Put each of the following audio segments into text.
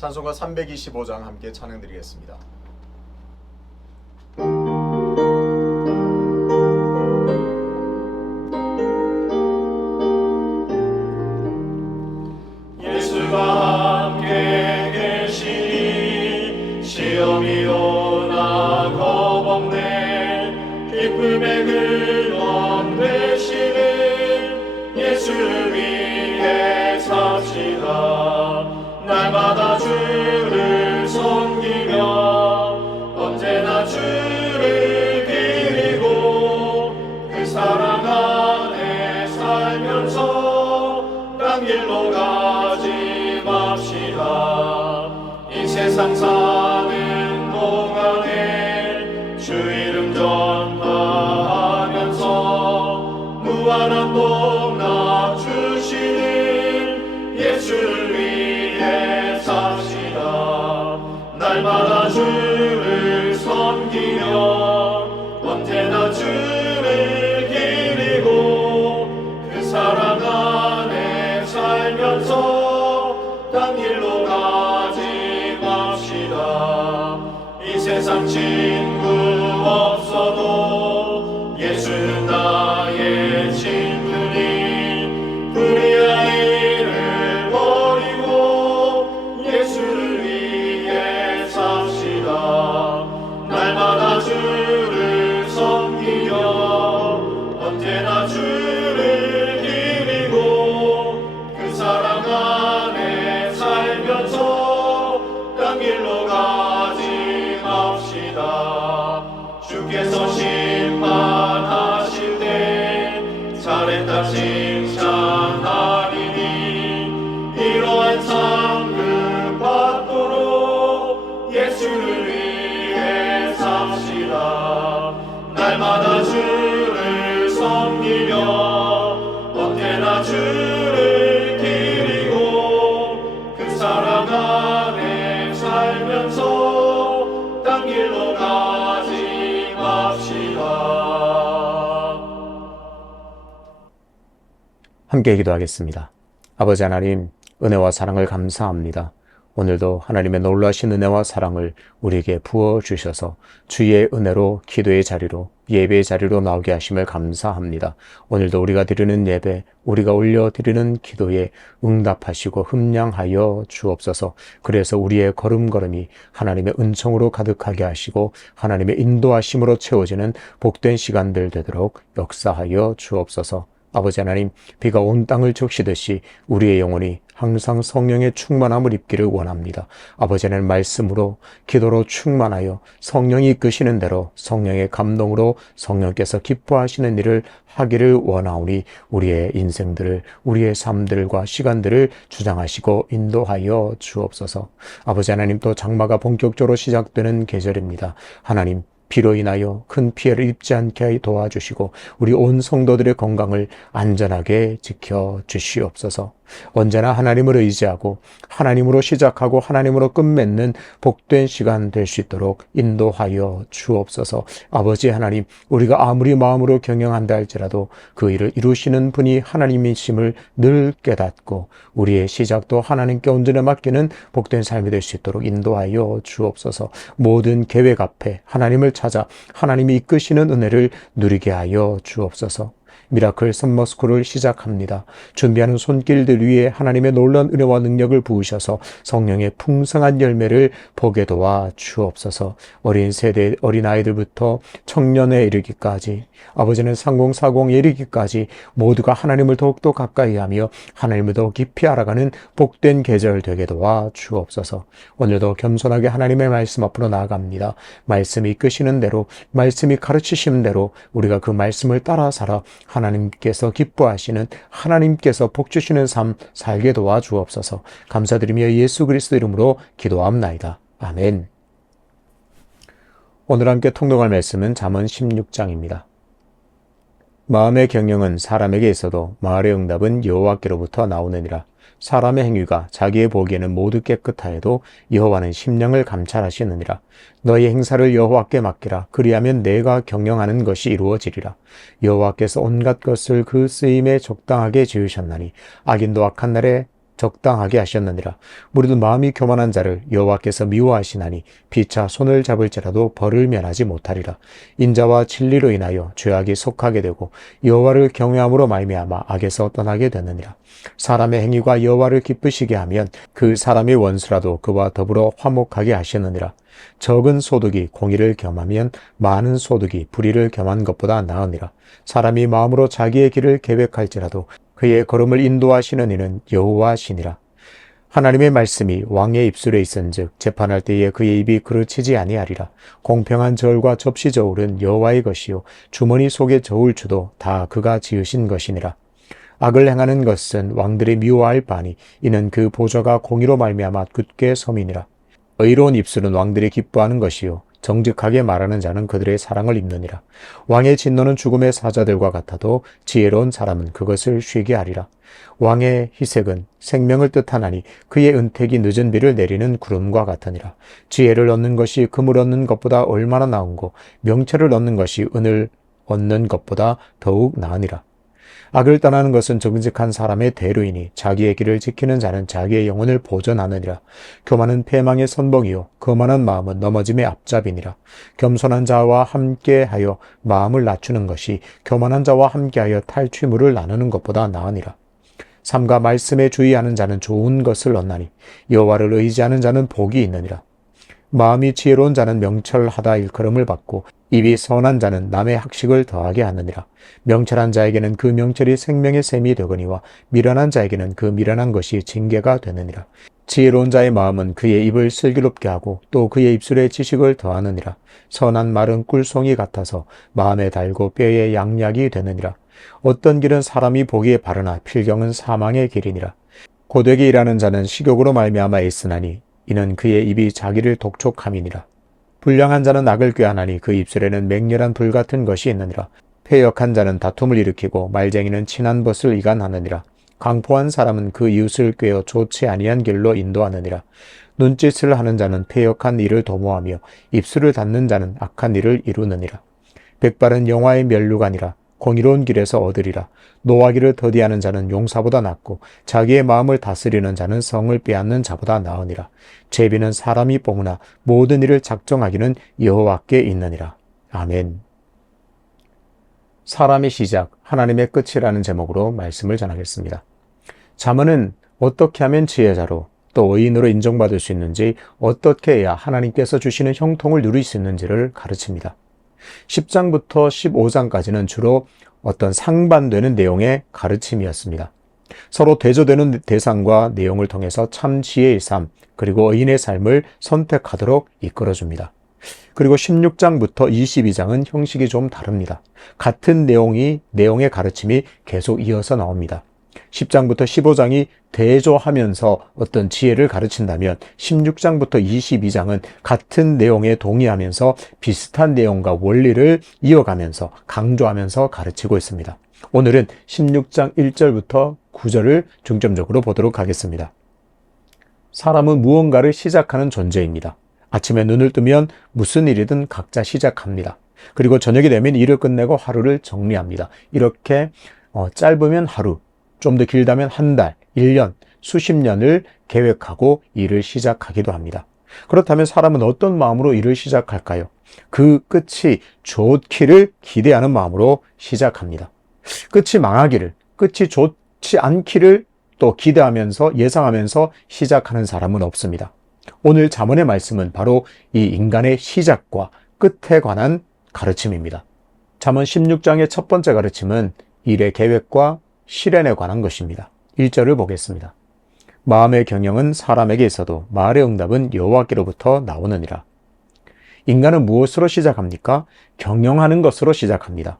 찬송가 325장 함께 찬양드리겠습니다. 예수가 함께 계시니 시험이 오나 겁없네. 기쁨의 근원 되시는 예수를 위해 삽시다. 날마다 주를 섬기며 언제나 주를 기리고 그 사랑 안에 살면서 딴 길로 가지 맙시다. 이 세상 사는 동안에 주 이름 전파하면서 무한한 복락 주시는 예수를 위해 삽시다. 날마다 주를 섬기며 언제나 주를 기리고 그 사랑 안에 살면서 딴 길로 가지 맙시다. 이 세상 친구 없어도 예수는 나의 친구니 불의아이를 버리고 예수를 위해 삽시다. 날마다 주를 섬기며 언제나 주를 기리고 그 사랑 안에 살면서 딴 길로 가지 맙시다. 주께서 심판하실 때 잘했다 칭찬하리니 이러한 상급 받도록 예수를 위해 삽시다. 날마다 주를 섬기며 언제나 주를 기리고 그 사랑 안에 살면서 딴 길로 가지 맙시다. 함께 기도하겠습니다. 아버지 하나님, 은혜와 사랑을 감사합니다. 오늘도 하나님의 놀라신 은혜와 사랑을 우리에게 부어주셔서 주의 은혜로 기도의 자리로 예배의 자리로 나오게 하심을 감사합니다. 오늘도 우리가 드리는 예배, 우리가 올려드리는 기도에 응답하시고 흠량하여 주옵소서. 그래서 우리의 걸음걸음이 하나님의 은총으로 가득하게 하시고 하나님의 인도하심으로 채워지는 복된 시간들 되도록 역사하여 주옵소서. 아버지 하나님, 비가 온 땅을 적시듯이 우리의 영혼이 항상 성령의 충만함을 입기를 원합니다. 아버지 하나님, 말씀으로 기도로 충만하여 성령이 이끄시는 대로 성령의 감동으로 성령께서 기뻐하시는 일을 하기를 원하오니 우리의 인생들을, 우리의 삶들과 시간들을 주장하시고 인도하여 주옵소서. 아버지 하나님, 또 장마가 본격적으로 시작되는 계절입니다. 하나님, 비로 인하여 큰 피해를 입지 않게 도와주시고 우리 온 성도들의 건강을 안전하게 지켜주시옵소서. 언제나 하나님을 의지하고 하나님으로 시작하고 하나님으로 끝맺는 복된 시간 될 수 있도록 인도하여 주옵소서. 아버지 하나님, 우리가 아무리 마음으로 경영한다 할지라도 그 일을 이루시는 분이 하나님이심을 늘 깨닫고 우리의 시작도 하나님께 온전히 맡기는 복된 삶이 될 수 있도록 인도하여 주옵소서. 모든 계획 앞에 하나님을 찾아 하나님이 이끄시는 은혜를 누리게 하여 주옵소서. 미라클 썸머스쿨을 시작합니다. 준비하는 손길들 위에 하나님의 놀라운 은혜와 능력을 부으셔서 성령의 풍성한 열매를 보게 도와 주옵소서. 어린 세대 어린아이들부터 청년에 이르기까지, 아버지는 3040에 이르기까지 모두가 하나님을 더욱더 가까이 하며 하나님을 더 깊이 알아가는 복된 계절 되게 도와 주옵소서. 오늘도 겸손하게 하나님의 말씀 앞으로 나아갑니다. 말씀이 이끄시는 대로, 말씀이 가르치시는 대로 우리가 그 말씀을 따라 살아 하나님께서 기뻐하시는, 하나님께서 복 주시는 삶 살게 도와 주옵소서. 감사드리며 예수 그리스도 이름으로 기도합나이다. 아멘. 오늘 함께 통독할 말씀은 잠언 16장입니다. 마음의 경영은 사람에게 있어도 말의 응답은 여호와께로부터 나오느니라. 사람의 행위가 자기의 보기에는 모두 깨끗하여도 여호와는 심령을 감찰하시느니라. 너희 행사를 여호와께 맡기라. 그리하면 내가 경영하는 것이 이루어지리라. 여호와께서 온갖 것을 그 쓰임에 적당하게 지으셨나니 악인도 악한 날에 적당하게 하셨느니라. 무리도 마음이 교만한 자를 여호와께서 미워하시나니 피차 손을 잡을지라도 벌을 면하지 못하리라. 인자와 진리로 인하여 죄악이 속하게 되고 여호와를 경외함으로 말미암아 악에서 떠나게 되느니라. 사람의 행위가 여호와를 기쁘시게 하면 그 사람의 원수라도 그와 더불어 화목하게 하시느니라. 적은 소득이 공의를 겸하면 많은 소득이 불의를 겸한 것보다 나으니라. 사람이 마음으로 자기의 길을 계획할지라도 그의 걸음을 인도하시는 이는 여호와시니라. 하나님의 말씀이 왕의 입술에 있은즉 재판할 때에 그의 입이 그르치지 아니하리라. 공평한 저울과 접시 저울은 여호와의 것이요 주머니 속의 저울추도 다 그가 지으신 것이니라. 악을 행하는 것은 왕들이 미워할 바니 이는 그 보좌가 공의로 말미암아 굳게 섬이니라. 의로운 입술은 왕들이 기뻐하는 것이요 정직하게 말하는 자는 그들의 사랑을 입느니라. 왕의 진노는 죽음의 사자들과 같아도 지혜로운 사람은 그것을 쉬게 하리라. 왕의 희색은 생명을 뜻하나니 그의 은택이 늦은 비를 내리는 구름과 같으니라. 지혜를 얻는 것이 금을 얻는 것보다 얼마나 나은고 명철을 얻는 것이 은을 얻는 것보다 더욱 나으니라. 악을 떠나는 것은 정직한 사람의 대로이니 자기의 길을 지키는 자는 자기의 영혼을 보전하느니라. 교만은 패망의 선봉이요 거만한 마음은 넘어짐의 앞잡이니라. 겸손한 자와 함께하여 마음을 낮추는 것이 교만한 자와 함께하여 탈취물을 나누는 것보다 나으니라. 삼가 말씀에 주의하는 자는 좋은 것을 얻나니 여호와를 의지하는 자는 복이 있느니라. 마음이 지혜로운 자는 명철하다 일컬음을 받고 입이 선한 자는 남의 학식을 더하게 하느니라. 명철한 자에게는 그 명철이 생명의 샘이 되거니와 미련한 자에게는 그 미련한 것이 징계가 되느니라. 지혜로운 자의 마음은 그의 입을 슬기롭게 하고 또 그의 입술에 지식을 더하느니라. 선한 말은 꿀송이 같아서 마음에 달고 뼈에 양약이 되느니라. 어떤 길은 사람이 보기에 바르나 필경은 사망의 길이니라. 고되게 일하는 자는 식욕으로 말미암아 애쓰나니 이는 그의 입이 자기를 독촉함이니라. 불량한 자는 악을 꾀하나니 그 입술에는 맹렬한 불 같은 것이 있느니라. 패역한 자는 다툼을 일으키고 말쟁이는 친한 벗을 이간하느니라. 강포한 사람은 그 이웃을 꾀어 좋지 아니한 길로 인도하느니라. 눈짓을 하는 자는 패역한 일을 도모하며 입술을 닫는 자는 악한 일을 이루느니라. 백발은 영화의 면류관이라. 공의로운 길에서 얻으리라. 노하기를 더디하는 자는 용사보다 낫고 자기의 마음을 다스리는 자는 성을 빼앗는 자보다 나으니라. 제비는 사람이 뽑으나 모든 일을 작정하기는 여호와께 있느니라. 아멘. 사람의 시작, 하나님의 끝이라는 제목으로 말씀을 전하겠습니다. 잠언은 어떻게 하면 지혜자로 또 의인으로 인정받을 수 있는지, 어떻게 해야 하나님께서 주시는 형통을 누릴 수 있는지를 가르칩니다. 10장부터 15장까지는 주로 어떤 상반되는 내용의 가르침이었습니다. 서로 대조되는 대상과 내용을 통해서 참 지혜의 삶, 그리고 의인의 삶을 선택하도록 이끌어줍니다. 그리고 16장부터 22장은 형식이 좀 다릅니다. 같은 내용의 가르침이 계속 이어서 나옵니다. 10장부터 15장이 대조하면서 어떤 지혜를 가르친다면 16장부터 22장은 같은 내용에 동의하면서 비슷한 내용과 원리를 이어가면서 강조하면서 가르치고 있습니다. 오늘은 16장 1절부터 9절을 중점적으로 보도록 하겠습니다. 사람은 무언가를 시작하는 존재입니다. 아침에 눈을 뜨면 무슨 일이든 각자 시작합니다. 그리고 저녁이 되면 일을 끝내고 하루를 정리합니다. 이렇게 짧으면 하루, 좀 더 길다면 한 달, 1년, 수십 년을 계획하고 일을 시작하기도 합니다. 그렇다면 사람은 어떤 마음으로 일을 시작할까요? 그 끝이 좋기를 기대하는 마음으로 시작합니다. 끝이 망하기를, 끝이 좋지 않기를 또 기대하면서 예상하면서 시작하는 사람은 없습니다. 오늘 잠언의 말씀은 바로 이 인간의 시작과 끝에 관한 가르침입니다. 잠언 16장의 첫 번째 가르침은 일의 계획과 실현에 관한 것입니다. 1절을 보겠습니다. 마음의 경영은 사람에게 있어도 말의 응답은 여호와께로부터 나오느니라. 인간은 무엇으로 시작합니까? 경영하는 것으로 시작합니다.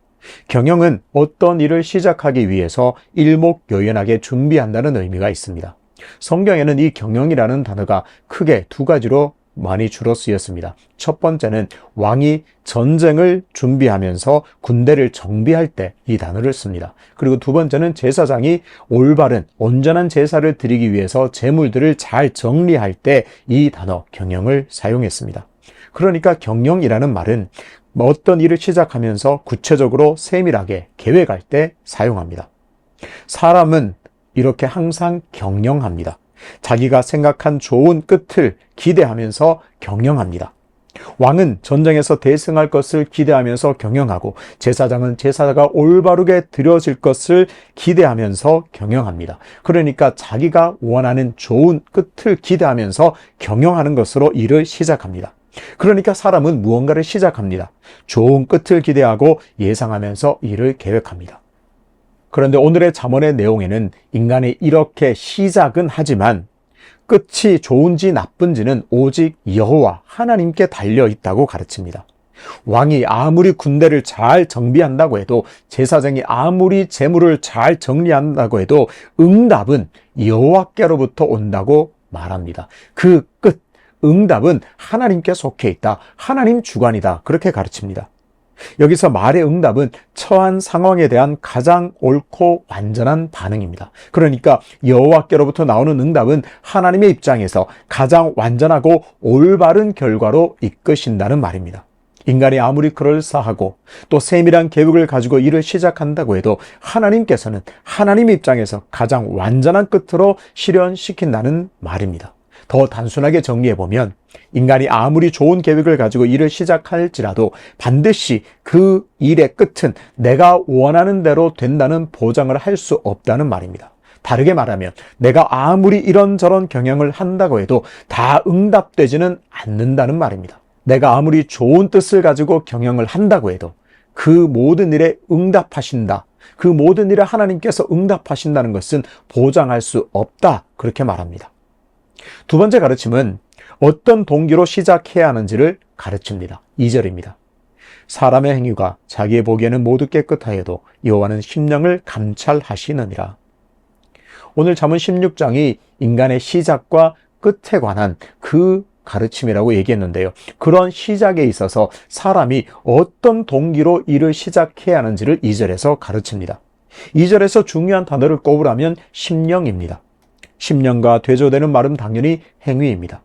경영은 어떤 일을 시작하기 위해서 일목요연하게 준비한다는 의미가 있습니다. 성경에는 이 경영이라는 단어가 크게 두 가지로 많이 주로 쓰였습니다. 첫 번째는 왕이 전쟁을 준비하면서 군대를 정비할 때 이 단어를 씁니다. 그리고 두 번째는 제사장이 올바른 온전한 제사를 드리기 위해서 제물들을 잘 정리할 때 이 단어 경영을 사용했습니다. 그러니까 경영이라는 말은 어떤 일을 시작하면서 구체적으로 세밀하게 계획할 때 사용합니다. 사람은 이렇게 항상 경영합니다. 자기가 생각한 좋은 끝을 기대하면서 경영합니다. 왕은 전쟁에서 대승할 것을 기대하면서 경영하고 제사장은 제사가 올바르게 드려질 것을 기대하면서 경영합니다. 그러니까 자기가 원하는 좋은 끝을 기대하면서 경영하는 것으로 일을 시작합니다. 그러니까 사람은 무언가를 시작합니다. 좋은 끝을 기대하고 예상하면서 일을 계획합니다. 그런데 오늘의 잠언의 내용에는 인간이 이렇게 시작은 하지만 끝이 좋은지 나쁜지는 오직 여호와 하나님께 달려 있다고 가르칩니다. 왕이 아무리 군대를 잘 정비한다고 해도, 제사장이 아무리 재물을 잘 정리한다고 해도 응답은 여호와께로부터 온다고 말합니다. 그 끝, 응답은 하나님께 속해 있다. 하나님 주관이다. 그렇게 가르칩니다. 여기서 말의 응답은 처한 상황에 대한 가장 옳고 완전한 반응입니다. 그러니까 여호와께로부터 나오는 응답은 하나님의 입장에서 가장 완전하고 올바른 결과로 이끄신다는 말입니다. 인간이 아무리 그럴싸하고 또 세밀한 계획을 가지고 일을 시작한다고 해도 하나님께서는 하나님 입장에서 가장 완전한 끝으로 실현시킨다는 말입니다. 더 단순하게 정리해보면 인간이 아무리 좋은 계획을 가지고 일을 시작할지라도 반드시 그 일의 끝은 내가 원하는 대로 된다는 보장을 할 수 없다는 말입니다. 다르게 말하면 내가 아무리 이런저런 경영을 한다고 해도 다 응답되지는 않는다는 말입니다. 내가 아무리 좋은 뜻을 가지고 경영을 한다고 해도 그 모든 일에 응답하신다, 그 모든 일에 하나님께서 응답하신다는 것은 보장할 수 없다, 그렇게 말합니다. 두 번째 가르침은 어떤 동기로 시작해야 하는지를 가르칩니다. 2절입니다. 사람의 행위가 자기의 보기에는 모두 깨끗하여도 여호와는 심령을 감찰하시느니라. 오늘 잠언 16장이 인간의 시작과 끝에 관한 그 가르침이라고 얘기했는데요. 그런 시작에 있어서 사람이 어떤 동기로 일을 시작해야 하는지를 2절에서 가르칩니다. 2절에서 중요한 단어를 꼽으라면 심령입니다. 심령과 대조되는 말은 당연히 행위입니다.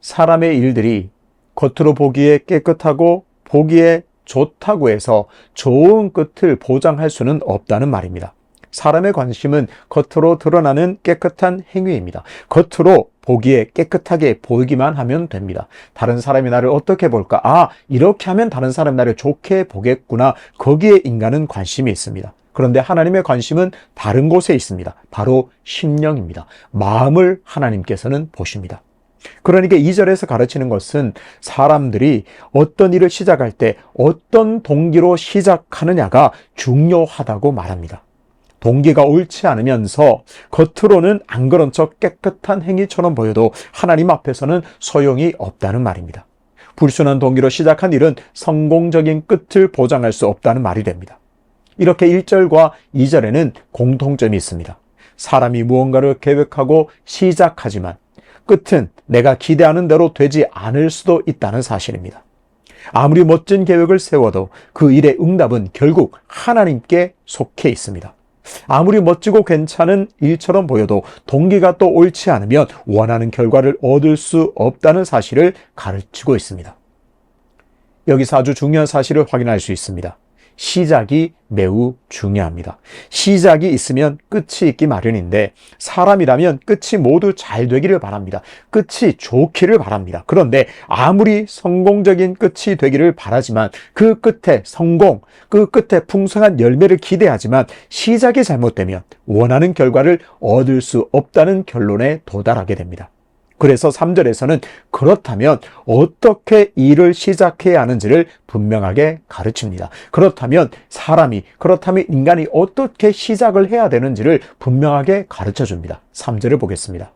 사람의 일들이 겉으로 보기에 깨끗하고 보기에 좋다고 해서 좋은 끝을 보장할 수는 없다는 말입니다. 사람의 관심은 겉으로 드러나는 깨끗한 행위입니다. 겉으로 보기에 깨끗하게 보이기만 하면 됩니다. 다른 사람이 나를 어떻게 볼까? 아, 이렇게 하면 다른 사람이 나를 좋게 보겠구나. 거기에 인간은 관심이 있습니다. 그런데 하나님의 관심은 다른 곳에 있습니다. 바로 심령입니다. 마음을 하나님께서는 보십니다. 그러니까 2절에서 가르치는 것은 사람들이 어떤 일을 시작할 때 어떤 동기로 시작하느냐가 중요하다고 말합니다. 동기가 옳지 않으면서 겉으로는 안 그런 척 깨끗한 행위처럼 보여도 하나님 앞에서는 소용이 없다는 말입니다. 불순한 동기로 시작한 일은 성공적인 끝을 보장할 수 없다는 말이 됩니다. 이렇게 1절과 2절에는 공통점이 있습니다. 사람이 무언가를 계획하고 시작하지만 끝은 내가 기대하는 대로 되지 않을 수도 있다는 사실입니다. 아무리 멋진 계획을 세워도 그 일의 응답은 결국 하나님께 속해 있습니다. 아무리 멋지고 괜찮은 일처럼 보여도 동기가 또 옳지 않으면 원하는 결과를 얻을 수 없다는 사실을 가르치고 있습니다. 여기서 아주 중요한 사실을 확인할 수 있습니다. 시작이 매우 중요합니다. 시작이 있으면 끝이 있기 마련인데 사람이라면 끝이 모두 잘 되기를 바랍니다. 끝이 좋기를 바랍니다. 그런데 아무리 성공적인 끝이 되기를 바라지만 그 끝에 성공, 그 끝에 풍성한 열매를 기대하지만 시작이 잘못되면 원하는 결과를 얻을 수 없다는 결론에 도달하게 됩니다. 그래서 3절에서는 그렇다면 어떻게 일을 시작해야 하는지를 분명하게 가르칩니다. 그렇다면 인간이 어떻게 시작을 해야 되는지를 분명하게 가르쳐 줍니다. 3절을 보겠습니다.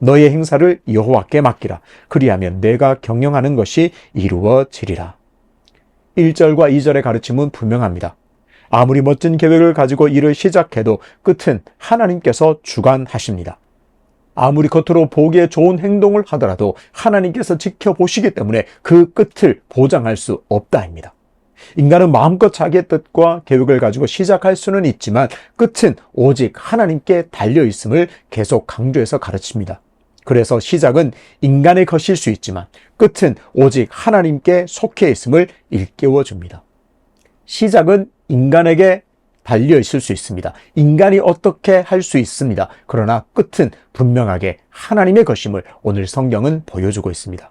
너의 행사를 여호와께 맡기라. 그리하면 내가 경영하는 것이 이루어지리라. 1절과 2절의 가르침은 분명합니다. 아무리 멋진 계획을 가지고 일을 시작해도 끝은 하나님께서 주관하십니다. 아무리 겉으로 보기에 좋은 행동을 하더라도 하나님께서 지켜보시기 때문에 그 끝을 보장할 수 없다입니다. 인간은 마음껏 자기의 뜻과 계획을 가지고 시작할 수는 있지만 끝은 오직 하나님께 달려있음을 계속 강조해서 가르칩니다. 그래서 시작은 인간의 것일 수 있지만 끝은 오직 하나님께 속해 있음을 일깨워줍니다. 시작은 인간에게 달려 있을 수 있습니다. 인간이 어떻게 할 수 있습니다. 그러나 끝은 분명하게 하나님의 것임을 오늘 성경은 보여주고 있습니다.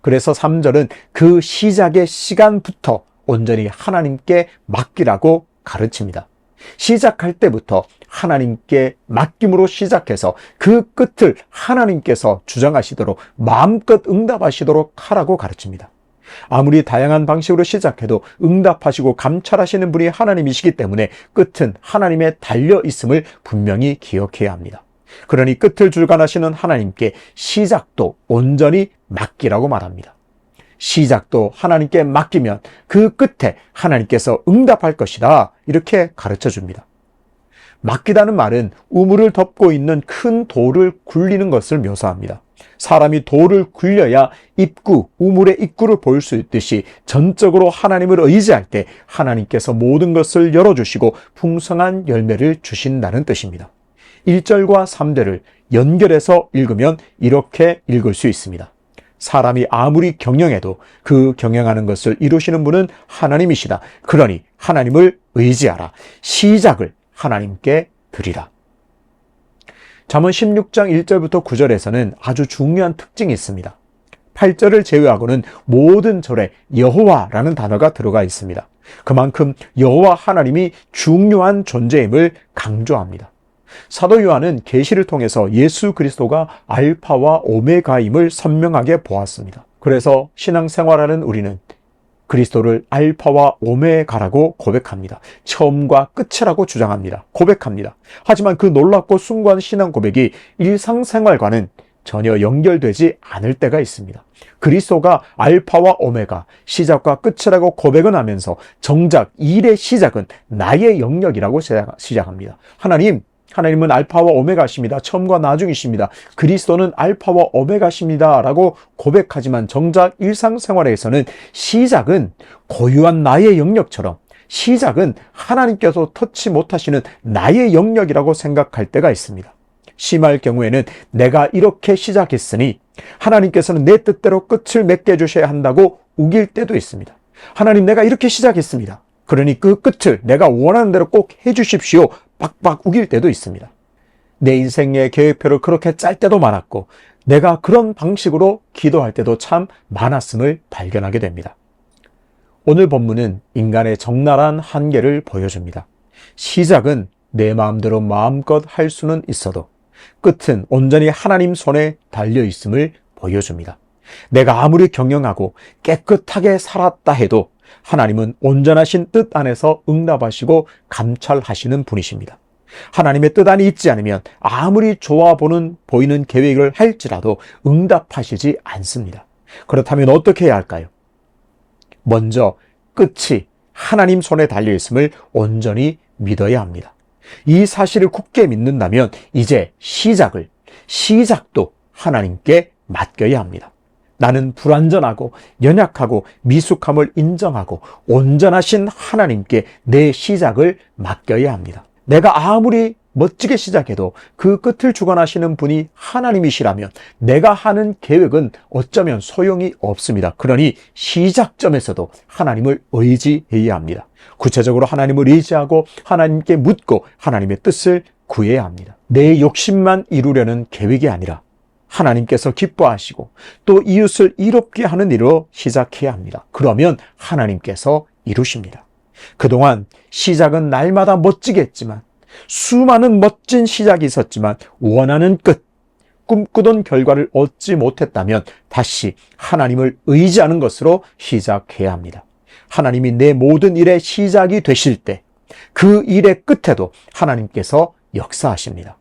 그래서 3절은 그 시작의 시간부터 온전히 하나님께 맡기라고 가르칩니다. 시작할 때부터 하나님께 맡김으로 시작해서 그 끝을 하나님께서 주장하시도록 마음껏 응답하시도록 하라고 가르칩니다. 아무리 다양한 방식으로 시작해도 응답하시고 감찰하시는 분이 하나님이시기 때문에 끝은 하나님에 달려 있음을 분명히 기억해야 합니다. 그러니 끝을 주관하시는 하나님께 시작도 온전히 맡기라고 말합니다. 시작도 하나님께 맡기면 그 끝에 하나님께서 응답할 것이다. 이렇게 가르쳐 줍니다. 맡기다는 말은 우물을 덮고 있는 큰 돌을 굴리는 것을 묘사합니다. 사람이 돌을 굴려야 우물의 입구를 볼 수 있듯이 전적으로 하나님을 의지할 때 하나님께서 모든 것을 열어주시고 풍성한 열매를 주신다는 뜻입니다. 1절과 3절을 연결해서 읽으면 이렇게 읽을 수 있습니다. 사람이 아무리 경영해도 그 경영하는 것을 이루시는 분은 하나님이시다. 그러니 하나님을 의지하라. 시작을 하나님께 드리라. 잠언 16장 1절부터 9절에서는 아주 중요한 특징이 있습니다. 8절을 제외하고는 모든 절에 여호와라는 단어가 들어가 있습니다. 그만큼 여호와 하나님이 중요한 존재임을 강조합니다. 사도 요한은 계시를 통해서 예수 그리스도가 알파와 오메가임을 선명하게 보았습니다. 그래서 신앙생활하는 우리는 그리스도를 알파와 오메가라고 고백합니다. 처음과 끝이라고 주장합니다. 고백합니다. 하지만 그 놀랍고 숭고한 신앙 고백이 일상생활과는 전혀 연결되지 않을 때가 있습니다. 그리스도가 알파와 오메가, 시작과 끝이라고 고백은 하면서 정작 일의 시작은 나의 영역이라고 시작합니다. 하나님은 알파와 오메가십니다. 처음과 나중이십니다. 그리스도는 알파와 오메가십니다. 라고 고백하지만 정작 일상생활에서는 시작은 고유한 나의 영역처럼, 시작은 하나님께서 터치 못하시는 나의 영역이라고 생각할 때가 있습니다. 심할 경우에는 내가 이렇게 시작했으니 하나님께서는 내 뜻대로 끝을 맺게 해주셔야 한다고 우길 때도 있습니다. 하나님, 내가 이렇게 시작했습니다. 그러니 그 끝을 내가 원하는 대로 꼭 해주십시오. 빡빡 우길 때도 있습니다. 내 인생의 계획표를 그렇게 짤 때도 많았고 내가 그런 방식으로 기도할 때도 참 많았음을 발견하게 됩니다. 오늘 본문은 인간의 적나라한 한계를 보여줍니다. 시작은 내 마음대로 마음껏 할 수는 있어도 끝은 온전히 하나님 손에 달려 있음을 보여줍니다. 내가 아무리 경영하고 깨끗하게 살았다 해도 하나님은 온전하신 뜻 안에서 응답하시고 감찰하시는 분이십니다. 하나님의 뜻 안에 있지 않으면 아무리 좋아 보이는 계획을 할지라도 응답하시지 않습니다. 그렇다면 어떻게 해야 할까요? 먼저 끝이 하나님 손에 달려 있음을 온전히 믿어야 합니다. 이 사실을 굳게 믿는다면 이제 시작도 하나님께 맡겨야 합니다. 나는 불완전하고 연약하고 미숙함을 인정하고 온전하신 하나님께 내 시작을 맡겨야 합니다. 내가 아무리 멋지게 시작해도 그 끝을 주관하시는 분이 하나님이시라면 내가 하는 계획은 어쩌면 소용이 없습니다. 그러니 시작점에서도 하나님을 의지해야 합니다. 구체적으로 하나님을 의지하고 하나님께 묻고 하나님의 뜻을 구해야 합니다. 내 욕심만 이루려는 계획이 아니라 하나님께서 기뻐하시고 또 이웃을 이롭게 하는 일로 시작해야 합니다. 그러면 하나님께서 이루십니다. 그동안 시작은 날마다 멋지게 했지만 수많은 멋진 시작이 있었지만 원하는 끝, 꿈꾸던 결과를 얻지 못했다면 다시 하나님을 의지하는 것으로 시작해야 합니다. 하나님이 내 모든 일의 시작이 되실 때 그 일의 끝에도 하나님께서 역사하십니다.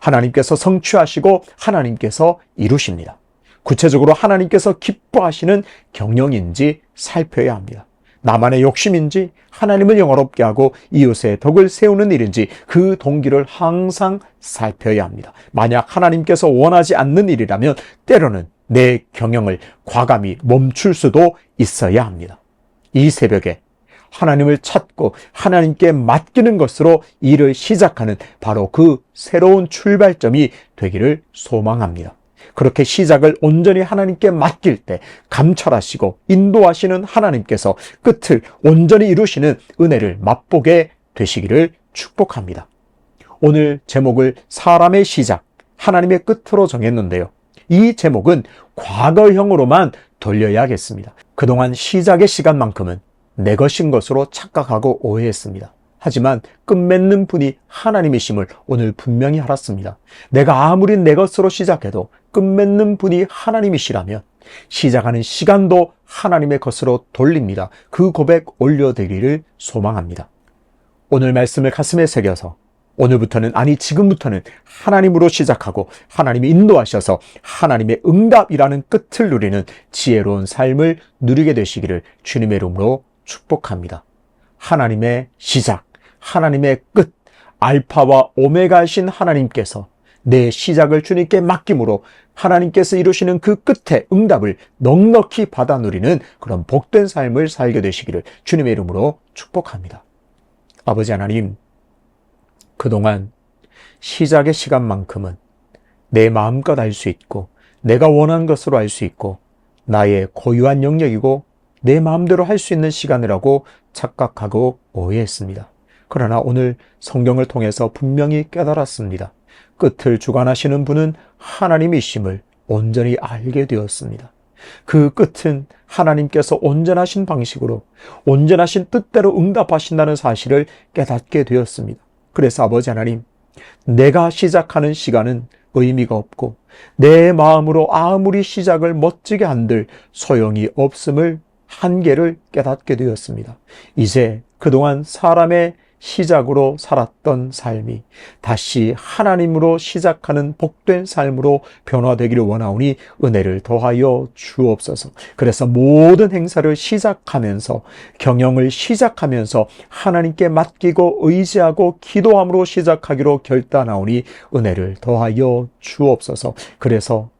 하나님께서 성취하시고 하나님께서 이루십니다. 구체적으로 하나님께서 기뻐하시는 경영인지 살펴야 합니다. 나만의 욕심인지 하나님을 영화롭게 하고 이웃의 덕을 세우는 일인지 그 동기를 항상 살펴야 합니다. 만약 하나님께서 원하지 않는 일이라면 때로는 내 경영을 과감히 멈출 수도 있어야 합니다. 이 새벽에 하나님을 찾고 하나님께 맡기는 것으로 일을 시작하는 바로 그 새로운 출발점이 되기를 소망합니다. 그렇게 시작을 온전히 하나님께 맡길 때 감찰하시고 인도하시는 하나님께서 끝을 온전히 이루시는 은혜를 맛보게 되시기를 축복합니다. 오늘 제목을 사람의 시작, 하나님의 끝으로 정했는데요. 이 제목은 과거형으로만 돌려야겠습니다. 그동안 시작의 시간만큼은 내 것인 것으로 착각하고 오해했습니다. 하지만 끝맺는 분이 하나님이심을 오늘 분명히 알았습니다. 내가 아무리 내 것으로 시작해도 끝맺는 분이 하나님이시라면 시작하는 시간도 하나님의 것으로 돌립니다. 그 고백 올려드리기를 소망합니다. 오늘 말씀을 가슴에 새겨서 오늘부터는, 아니 지금부터는 하나님으로 시작하고 하나님이 인도하셔서 하나님의 응답이라는 끝을 누리는 지혜로운 삶을 누리게 되시기를 주님의 이름으로 축복합니다. 하나님의 시작, 하나님의 끝, 알파와 오메가이신 하나님께서 내 시작을 주님께 맡김으로 하나님께서 이루시는 그 끝에 응답을 넉넉히 받아 누리는 그런 복된 삶을 살게 되시기를 주님의 이름으로 축복합니다. 아버지 하나님, 그동안 시작의 시간만큼은 내 마음껏 알 수 있고 내가 원하는 것으로 알 수 있고 나의 고유한 영역이고 내 마음대로 할 수 있는 시간이라고 착각하고 오해했습니다. 그러나 오늘 성경을 통해서 분명히 깨달았습니다. 끝을 주관하시는 분은 하나님이심을 온전히 알게 되었습니다. 그 끝은 하나님께서 온전하신 방식으로 온전하신 뜻대로 응답하신다는 사실을 깨닫게 되었습니다. 그래서 아버지 하나님, 내가 시작하는 시간은 의미가 없고 내 마음으로 아무리 시작을 멋지게 한들 소용이 없음을 한계를 깨닫게 되었습니다. 이제 그동안 사람의 시작으로 살았던 삶이 다시 하나님으로 시작하는 복된 삶으로 변화되기를 원하오니 은혜를 더하여 주옵소서. 그래서 모든 행사를 시작하면서, 경영을 시작하면서 하나님께 맡기고 의지하고 기도함으로 시작하기로 결단하오니 은혜를 더하여 주옵소서. 그래서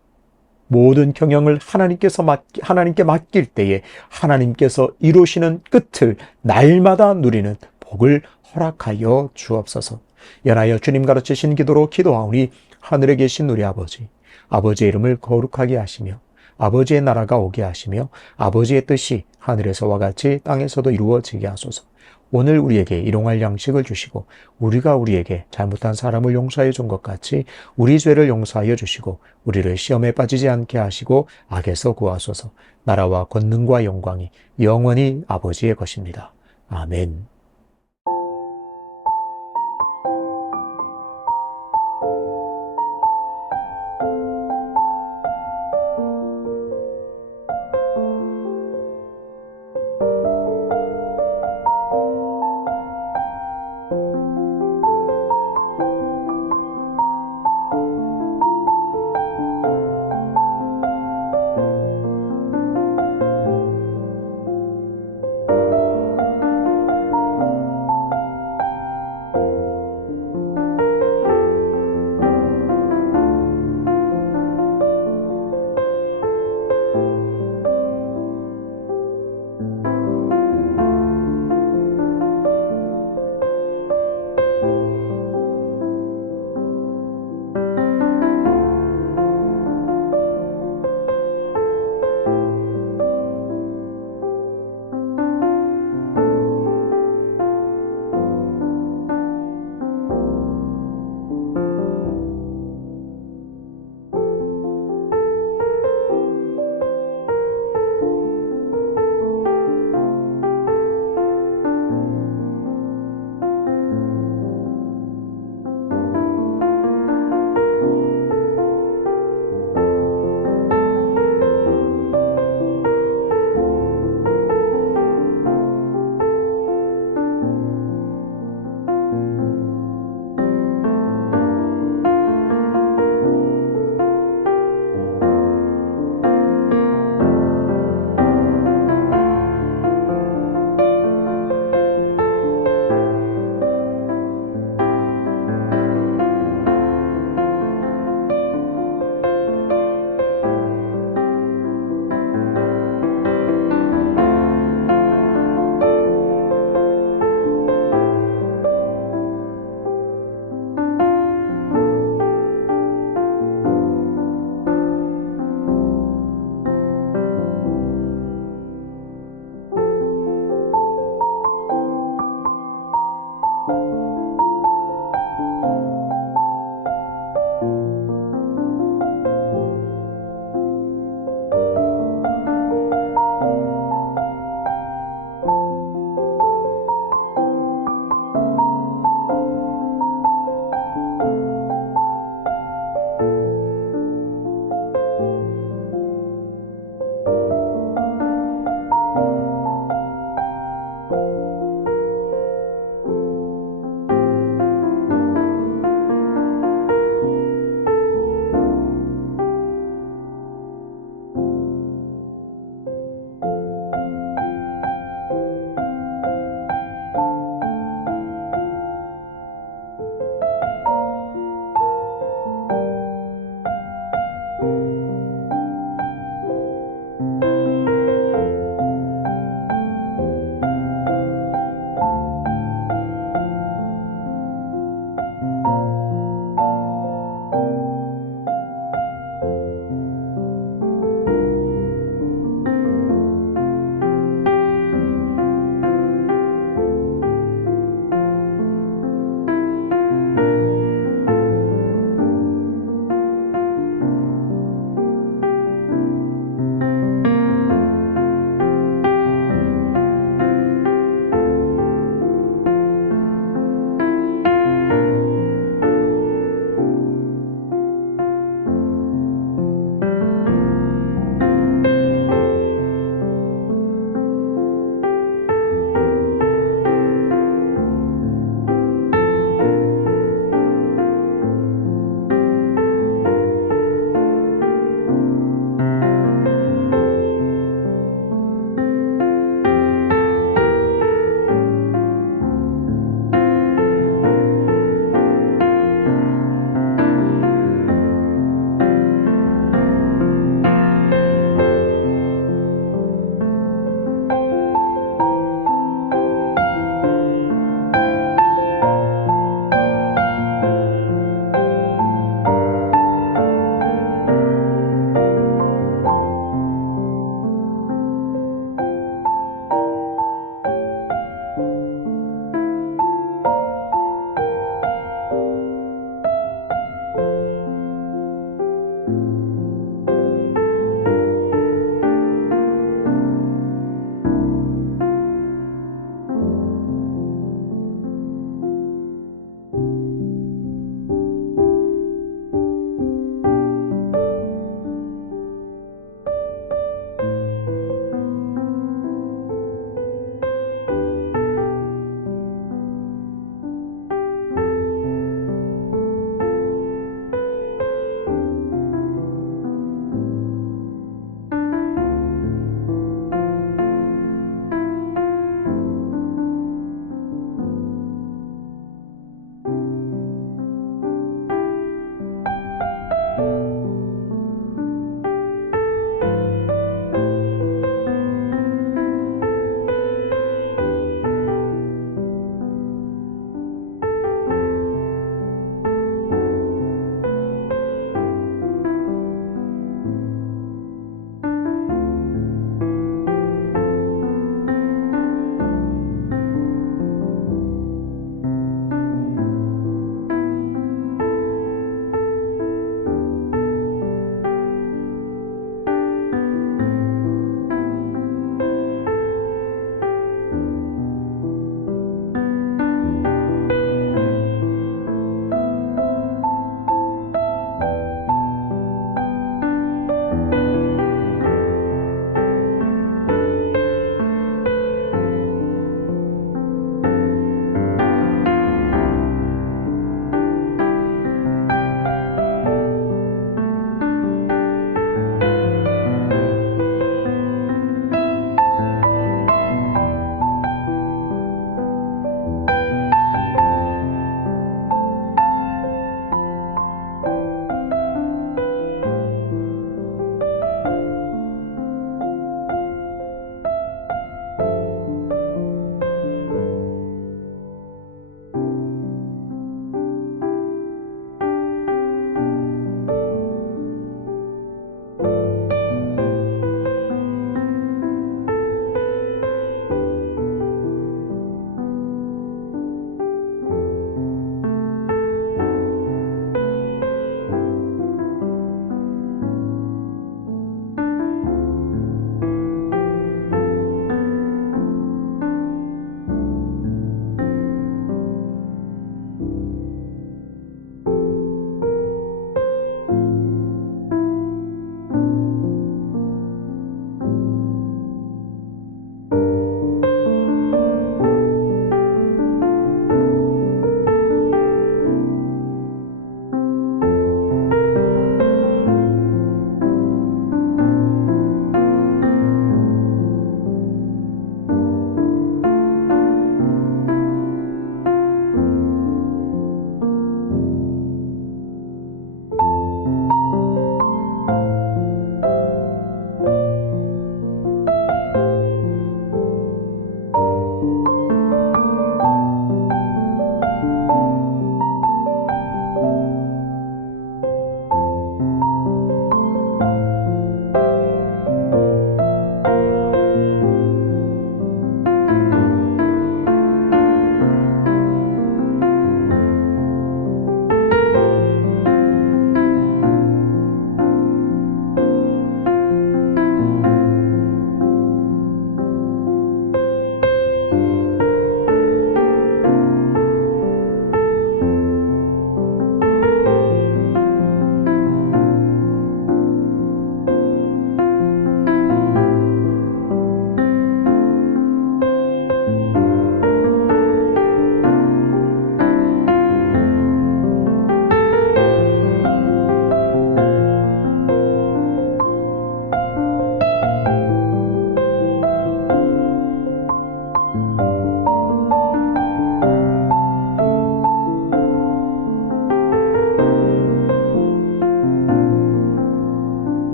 모든 경영을 하나님께 맡길 때에 하나님께서 이루시는 끝을 날마다 누리는 복을 허락하여 주옵소서. 연하여 주님 가르치신 기도로 기도하오니 하늘에 계신 우리 아버지, 아버지의 이름을 거룩하게 하시며 아버지의 나라가 오게 하시며 아버지의 뜻이 하늘에서와 같이 땅에서도 이루어지게 하소서. 오늘 우리에게 일용할 양식을 주시고 우리가 우리에게 잘못한 사람을 용서해 준 것 같이 우리 죄를 용서하여 주시고 우리를 시험에 빠지지 않게 하시고 악에서 구하소서. 나라와 권능과 영광이 영원히 아버지의 것입니다. 아멘.